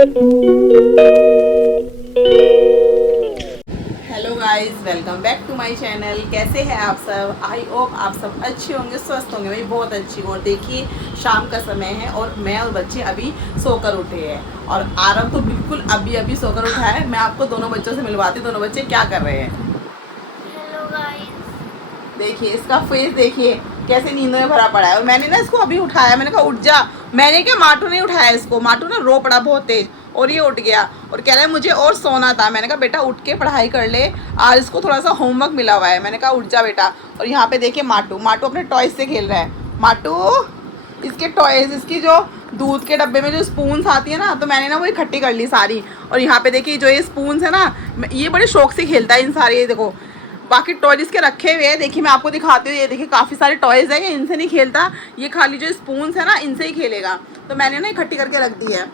Hello guys, welcome back to my channel. कैसे हैं आप सब? आई होप आप सब अच्छे होंगे, स्वस्थ होंगे। मैं बहुत अच्छी हूँ। और देखिए, शाम का समय है और मैं और बच्चे अभी सोकर उठे हैं और आरव तो बिल्कुल अभी अभी सोकर उठा है। मैं आपको दोनों बच्चों से मिलवाती हूँ। दोनों बच्चे क्या कर रहे हैं। Hello guys. देखिए इसका फेस, देखिए कैसे नींद में भरा पड़ा है। और मैंने ना इसको अभी उठाया, मैंने कहा उठ जा। मैंने क्या, माटू नहीं उठाया इसको। माटू ना रो पड़ा बहुत तेज और ये उठ गया और कह रहा है मुझे और सोना था। मैंने कहा बेटा उठ के पढ़ाई कर ले, आज इसको थोड़ा सा होमवर्क मिला हुआ है। मैंने कहा उठ जा बेटा। और यहाँ पे देखिए माटू माटू अपने टॉयज से खेल रहा है। माटू, इसके टॉयज, इसकी जो दूध के डब्बे में जो स्पून्स आती है ना, तो मैंने ना वो इकट्ठी कर ली सारी। और यहाँ पे देखिए जो ये स्पून्स है ना, ये बड़े शौक से खेलता है इन सारे। ये देखो बाकी टॉयज इसके रखे हुए हैं। देखिए मैं आपको दिखाती हूँ। ये देखिए काफ़ी सारे टॉयज है। ये इनसे नहीं खेलता, ये खाली जो स्पून्स है ना इनसे ही खेलेगा। तो मैंने ना इकट्ठी करके रख दी है।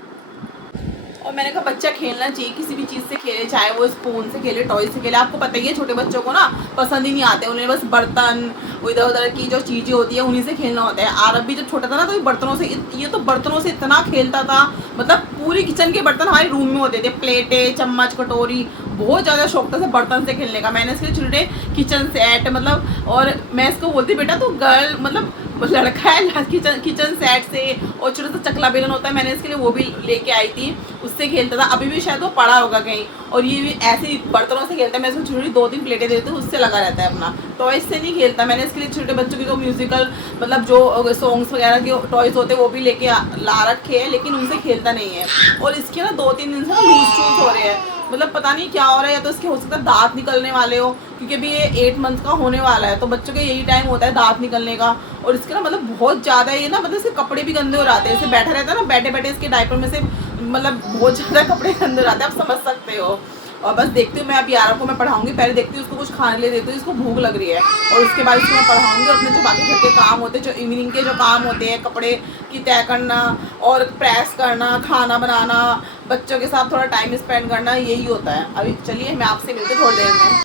और मैंने कहा बच्चा खेलना चाहिए, किसी भी चीज़ से खेले, चाहे वो स्पून से खेले, टॉय से खेले। आपको पता ही है छोटे बच्चों को ना पसंद ही नहीं आते। उन्हें बस बर्तन, इधर उधर की जो चीज़ें होती है उन्हीं से खेलना होता है। आरब भी जब छोटा था ना तो ये बर्तनों से, ये तो बर्तनों से इतना खेलता था। मतलब पूरी किचन के बर्तन हमारे रूम में होते थे, प्लेटें, चम्मच, कटोरी। बहुत ज़्यादा शौक था बर्तन से खेलने का। मैंने इसके छोटे किचन सेट, मतलब, और मैं इसको बोलती बेटा तो गर्ल, मतलब लड़का है, किचन सेट से। और छोटा सा चकला बेलन होता है, मैंने इसके लिए वो भी लेके आई थी, उससे खेलता था। अभी भी शायद वो पड़ा होगा कहीं। और ये भी ऐसे ही बर्तनों से खेलता है। मैं इसको छोटी 2-3 प्लेटें देती हूँ, उससे लगा रहता है अपना। टॉयज से नहीं खेलता। मैंने इसके लिए छोटे बच्चों की जो म्यूजिकल, मतलब जो सॉन्ग्स वगैरह के टॉयज होते हैं वो भी लेके ला रखे हैं, लेकिन उनसे खेलता नहीं है। और इसके ना 2-3 दिन से ना लूज शूज हो रहे हैं। मतलब पता नहीं क्या हो रहा है, या तो इसके हो सकता है दांत निकलने वाले हो, क्योंकि अभी ये 8 मंथ का होने वाला है। तो बच्चों के यही टाइम होता है दांत निकलने का। और इसके ना मतलब बहुत ज़्यादा ये ना, मतलब इसके कपड़े भी गंदे हो जाते हैं। ऐसे बैठा रहता है ना, बैठे बैठे इसके डायपर में से मतलब बहुत ज़्यादा कपड़े गंदे हो जाते हैं, आप समझ सकते हो। और बस देखती हूँ मैं अभी यारों को मैं पढ़ाऊंगी। पहले देखती हूँ उसको कुछ खाने ले देती हूँ, इसको भूख लग रही है। और उसके बाद इसको मैं पढ़ाऊंगी। और अपने जो बाकी घर के काम होते हैं, जो इवनिंग के जो काम होते हैं, कपड़े की तय करना और प्रेस करना, खाना बनाना, बच्चों के साथ थोड़ा टाइम स्पेंड करना, यही होता है। अभी चलिए मैं आपसे मिलती हूँ थोड़ी देर में।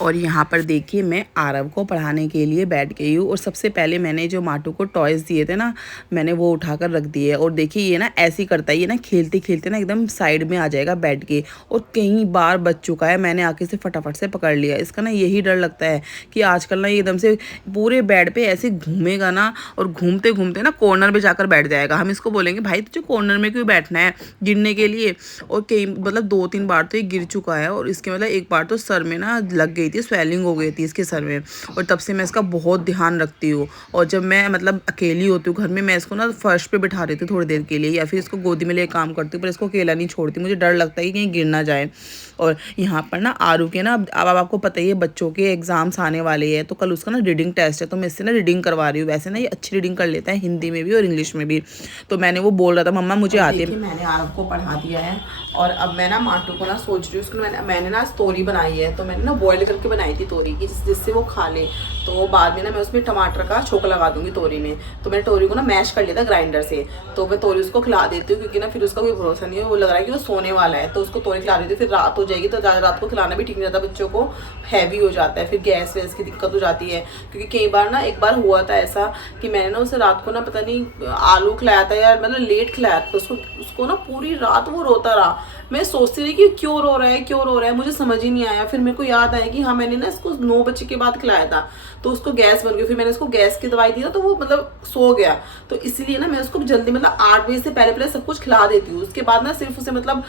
और यहाँ पर देखिए मैं आरव को पढ़ाने के लिए बैठ गई हूँ। और सबसे पहले मैंने जो माटू को टॉयज़ दिए थे ना, मैंने वो उठाकर रख दिए। और देखिए ये ना ऐसे ही करता है, ये ना खेलते खेलते ना एकदम साइड में आ जाएगा बैठ के। और कई बार बच चुका है, मैंने आके से फटाफट से पकड़ लिया। इसका ना यही डर लगता है कि आजकल ना ये एकदम से पूरे बेड पे ऐसे घूमेगा ना, और घूमते घूमते ना कॉर्नर में जाकर बैठ जाएगा। हम इसको बोलेंगे भाई तुझे कॉर्नर में क्यों बैठना है, गिरने के लिए। और कई मतलब 2-3 बार तो ये गिर चुका है। और इसके मतलब एक बार तो सर में ना लग गई थी, स्वेलिंग हो गई थी इसके सर में। और तब से मैं इसका बहुत ध्यान रखती हूँ। और जब मैं मतलब अकेली होती हूँ घर में, मैं इसको ना फर्श पे बिठा देती हूँ थोड़ी देर के लिए, या फिर इसको गोदी में लेकर काम करती हूँ, पर इसको अकेला नहीं छोड़ती। मुझे डर लगता है कि कहीं गिर ना जाए। और यहाँ पर ना आरू के ना, अब आपको पता ही है बच्चों के एग्जाम्स आने वाले हैं, तो कल उसका ना रीडिंग टेस्ट है। तो मैं इससे ना रीडिंग करवा रही हूँ। वैसे ना ये अच्छी रीडिंग कर लेता है, हिंदी में भी और इंग्लिश में भी। तो मैंने वो बोल रहा था मम्मा मुझे आती है। मैंने आरू को पढ़ा दिया है। और अब मैं ना माटू को ना सोच रही हूँ, उसको मैंने ना तोरी बनाई है। तो मैंने ना बॉयल करके बनाई थी तोरी की, जिससे वो खा ले। तो बाद में ना मैं उसमें टमाटर का छोंक लगा दूंगी तोरी में। तो मैंने तोरी को ना मैश कर लिया था ग्राइंडर से। तो मैं तोरी उसको खिला देती हूँ, क्योंकि ना फिर उसका कोई भरोसा नहीं है, वो लग रहा है कि वो सोने वाला है। तो उसको तोरी खिला देती हूँ, फिर रात हो जाएगी तो ज़्यादा रात को खिलाना भी ठीक नहीं रहता, बच्चों को हैवी हो जाता है, फिर गैस वैस की दिक्कत हो जाती है। क्योंकि कई बार ना, एक बार हुआ था ऐसा कि मैंने ना उसे रात को ना पता नहीं आलू खिलाया था या मतलब लेट खिलाया था। उसको ना पूरी रात वो रोता रहा। मैं सोचती रही कि क्यों रो रहा है, क्यों रो रहा है, मुझे समझ ही नहीं आया। फिर मेरे को याद आया कि हाँ मैंने ना इसको 9 बजे के बाद खिलाया था, तो उसको गैस बन गई। फिर मैंने उसको गैस की दवाई दी ना, तो वो मतलब सो गया। तो इसलिए ना मैं उसको जल्दी मतलब 8 बजे से पहले सब कुछ खिला देती हूँ। उसके बाद ना सिर्फ उसे मतलब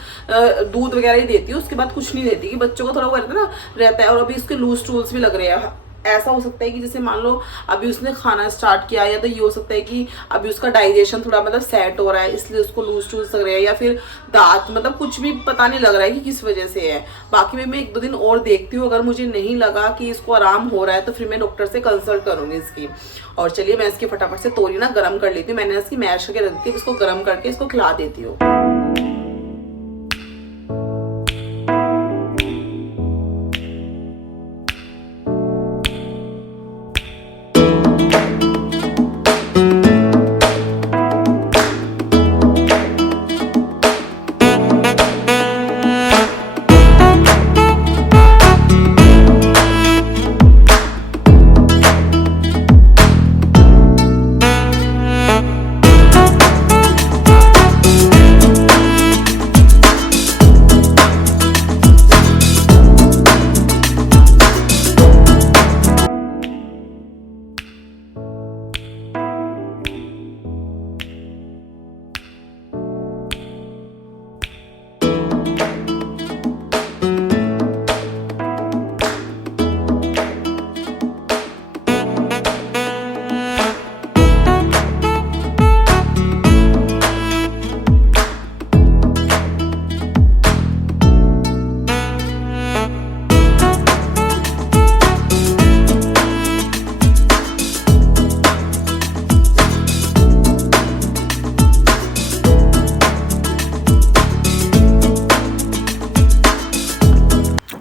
दूध वगैरह ही देती हूँ, उसके बाद कुछ नहीं देती, कि बच्चों को थोड़ा वो रहता है। और अभी उसके लूज टूल्स भी लग रहे हैं। ऐसा हो सकता है कि जैसे मान लो अभी उसने खाना स्टार्ट किया, या तो ये हो सकता है कि अभी उसका डाइजेशन थोड़ा मतलब सेट हो रहा है, इसलिए उसको लूज टूल्स लग रहे हैं, या फिर दांत, मतलब कुछ भी पता नहीं लग रहा है कि किस वजह से है। बाकी मैं 1-2 दिन और देखती हूँ। अगर मुझे नहीं लगा कि इसको आराम हो रहा है तो फिर मैं डॉक्टर से कंसल्ट करूँगी इसकी। और चलिए मैं इसकी फटाफट से तोरी ना गर्म कर लेती हूँ। मैंने इसकी मैश करके रख दी थी, इसको गर्म करके इसको खिला देती हूँ।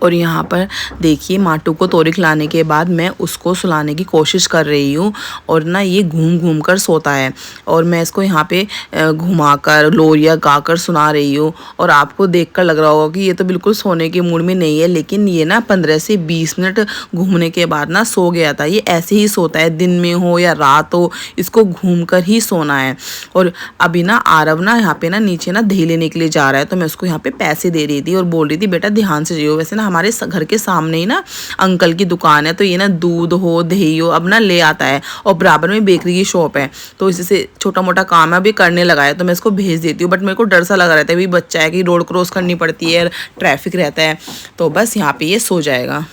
और यहाँ पर देखिए माटू को तोरी खिलाने के बाद मैं उसको सुलाने की कोशिश कर रही हूँ और ना ये घूम घूम कर सोता है और मैं इसको यहाँ पे घुमाकर लोरिया गाकर सुना रही हूँ। और आपको देखकर लग रहा होगा कि ये तो बिल्कुल सोने के मूड में नहीं है, लेकिन ये ना 15 से 20 मिनट घूमने के बाद ना सो गया था। ये ऐसे ही सोता है, दिन में हो या रात हो, इसको घूम कर ही सोना है। और अभी ना आरव ना यहाँ पे ना नीचे ना दही लेने के लिए जा रहा है, तो मैं उसको यहाँ पे पैसे दे रही थी और बोल रही थी बेटा ध्यान से जाइयो। वैसे ना हमारे घर के सामने ही ना अंकल की दुकान है, तो ये ना दूध हो दही हो अब ना ले आता है और बराबर में बेकरी की शॉप है, तो इसी से छोटा मोटा काम है अभी करने लगा है, तो मैं इसको भेज देती हूँ। बट मेरे को डर सा लगा रहता है, अभी बच्चा है कि रोड क्रॉस करनी पड़ती है, ट्रैफिक रहता है, तो बस यहाँ पे ये सो जाएगा।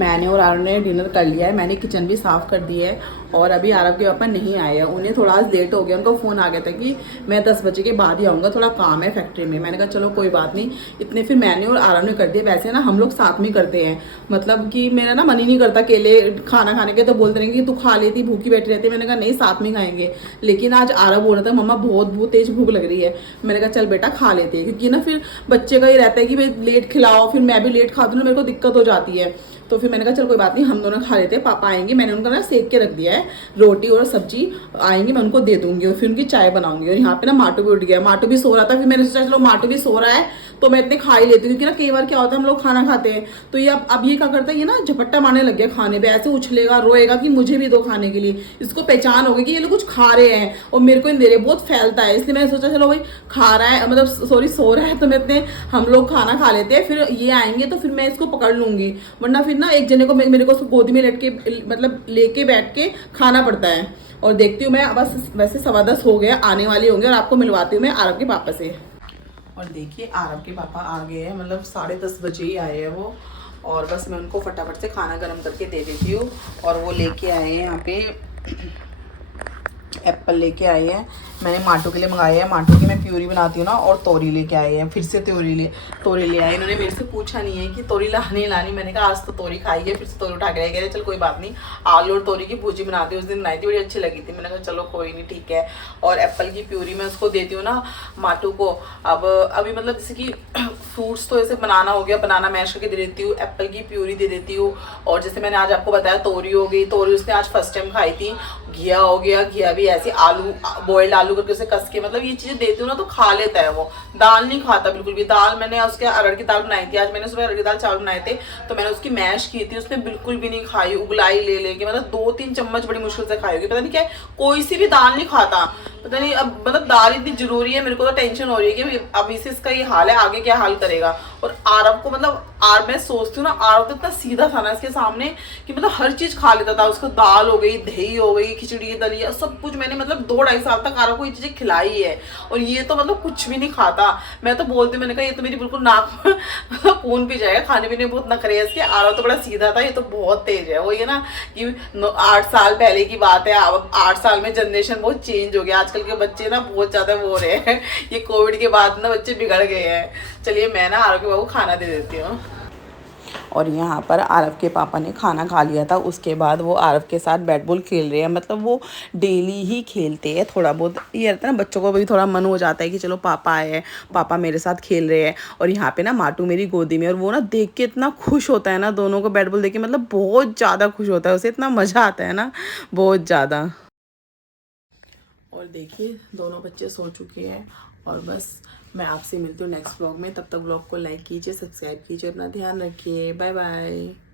मैंने और आरव ने डिनर कर लिया है, मैंने किचन भी साफ़ कर दी है और अभी आरव के पापा नहीं आए हैं, उन्हें थोड़ा आज लेट हो गया। उनका फ़ोन आ गया था कि मैं 10 बजे के बाद ही आऊँगा, थोड़ा काम है फैक्ट्री में। मैंने कहा चलो कोई बात नहीं, इतने फिर मैंने और आरव ने कर दिए। वैसे ना हम लोग साथ में करते हैं, मतलब कि मेरा ना मन ही नहीं करता अकेले खाना खाने के, तो बोलते रहेंगे कि तू खा लेती भूखी बैठी रहती है। मैंने कहा नहीं साथ में खाएंगे, लेकिन आज आरव बोल रहा था मम्मा बहुत तेज़ भूख लग रही है। मैंने कहा चल बेटा खा लेते हैं, क्योंकि ना फिर बच्चे का ये रहता है कि भाई लेट खिलाओ, फिर मैं भी लेट खा दूँ ना मेरे को दिक्कत हो जाती है। तो फिर मैंने कहा चल कोई बात नहीं, हम दोनों खा लेते हैं। पापा आएंगे, मैंने उनका ना सेक के रख दिया है, रोटी और सब्जी आएंगे मैं उनको दे दूंगी और फिर उनकी चाय बनाऊंगी। और यहाँ पे ना माटू भी उठ गया, माटू भी सो रहा था, फिर मैंने सोचा चलो माटू भी सो रहा है तो मैं इतने खा ही लेती हूँ, क्योंकि ना कई बार क्या होता है हम लोग खाना खाते हैं तो ये अब ये क्या करता है, ये ना झपट्टा मारने लग गया खाने पे, ऐसे उछलेगा रोएगा कि मुझे भी दो खाने के लिए। इसको पहचान हो गई कि ये लोग कुछ खा रहे हैं और मेरे को नहीं दे रहे, बहुत फैलता है। इसलिए मैंने सोचा चलो भाई खा रहा है, मतलब सॉरी सो रहा है, तो मैं इतने हम लोग खाना खा लेते हैं, फिर ये आएंगे तो फिर मैं इसको पकड़ लूंगी, वरना फिर ना एक जने को मेरे को गोदी में लेट के मतलब लेके बैठ के खाना पड़ता है। और देखती हूँ मैं बस, वैसे 10:15 हो गया, आने वाले होंगे और आपको मिलवाती हूँ मैं आरव के पापा से। और देखिए आरव के पापा आ गए हैं, मतलब 10:30 बजे ही आए हैं वो, और बस मैं उनको फटाफट से खाना गर्म करके दे देती हूँ। और वो लेके आए हैं यहाँ पे एप्पल लेके आए हैं, मैंने माटू के लिए मंगाए हैं, माटू की मैं प्यूरी बनाती हूँ ना, और तोरी लेके आए हैं, फिर से तोरी ले आए। इन्होंने मेरे से पूछा नहीं है कि तोरी लानी, मैंने कहा आज तो तोरी खाई है, फिर से तोरी उठा के ले गए। चल कोई बात नहीं, आलू और तोरी की भुजी बनाती हूँ, उस दिन बनाई थी, बड़ी अच्छी लगी थी। मैंने कहा चलो कोई नहीं ठीक है। और एप्पल की प्यूरी मैं उसको देती हूँ ना माटू को। अब अभी मतलब जैसे कि फ्रूट्स तो ऐसे बनाना हो गया, बनाना मैश करके दे देती हूँ, एप्पल की प्यूरी दे देती हूँ। और जैसे मैंने आज आपको बताया तोरी हो गई, तोरी उसने आज फर्स्ट टाइम खाई थी। घिया हो गया, घिया भी ऐसे आलू बॉइल्ड आलू करके उसे कस के, मतलब ये चीजें देती हूँ ना तो खा लेता है वो। दाल नहीं खाता बिल्कुल भी, दाल मैंने उसके अरहर की दाल बनाई थी, आज मैंने सुबह अरहर की दाल चावल बनाए थे, तो मैंने उसकी मैश की थी, उसने बिल्कुल भी नहीं खाई, उगलाई ले लेके, मतलब 2-3 चम्मच बड़ी मुश्किल से खाई होगी, पता नहीं क्या है, कोई सी भी दाल नहीं खाता, पता नहीं। अब मतलब दाल इतनी जरूरी है, मेरे को तो टेंशन हो रही है कि अब इसे इसका ये हाल है, आगे क्या हाल करेगा। और आरव को मतलब मैं सोचती हूँ ना, आरव तो इतना सीधा था ना इसके सामने कि मतलब हर चीज खा लेता था। उसको दाल हो गई, दही हो गई, खिचड़ी दलिया सब कुछ मैंने मतलब 2-2.5 साल तक आरव को ये चीजें खिलाई है, और ये तो मतलब कुछ भी नहीं खाता। मैं तो बोलती, मैंने कहा ये तो मेरी बिल्कुल नाक खून पी जाएगा, खाने पीने में बहुत नखरे है इसके। आरव तो बड़ा सीधा था, ये तो बहुत तेज है। वो ये ना कि 8 साल पहले की बात है, अब 8 साल में जनरेशन बहुत चेंज हो गया, आजकल के बच्चे ना बहुत ज्यादा वो रहे हैं, ये कोविड के बाद ना बच्चे बिगड़ गए हैं। चलिए मैं ना आरव के बाबू खाना दे देती हूँ। और यहाँ पर आरव के पापा ने खाना खा लिया था, उसके बाद वो आरव के साथ बैट बॉल खेल रहे हैं। मतलब वो डेली ही खेलते हैं, थोड़ा बहुत ये रहता है ना, बच्चों को भी थोड़ा मन हो जाता है कि चलो पापा आए हैं, पापा मेरे साथ खेल रहे हैं। और यहाँ पे ना माटू मेरी गोदी में, और वो ना देख के इतना खुश होता है ना, दोनों को बैट बॉल देख के, मतलब बहुत ज़्यादा खुश होता है, उसे इतना मज़ा आता है ना, बहुत ज़्यादा। और देखिए दोनों बच्चे सो चुके हैं, और बस मैं आपसे मिलती हूँ नेक्स्ट व्लॉग में। तब तक व्लॉग को लाइक कीजिए, सब्सक्राइब कीजिए, अपना ध्यान रखिए, बाय बाय।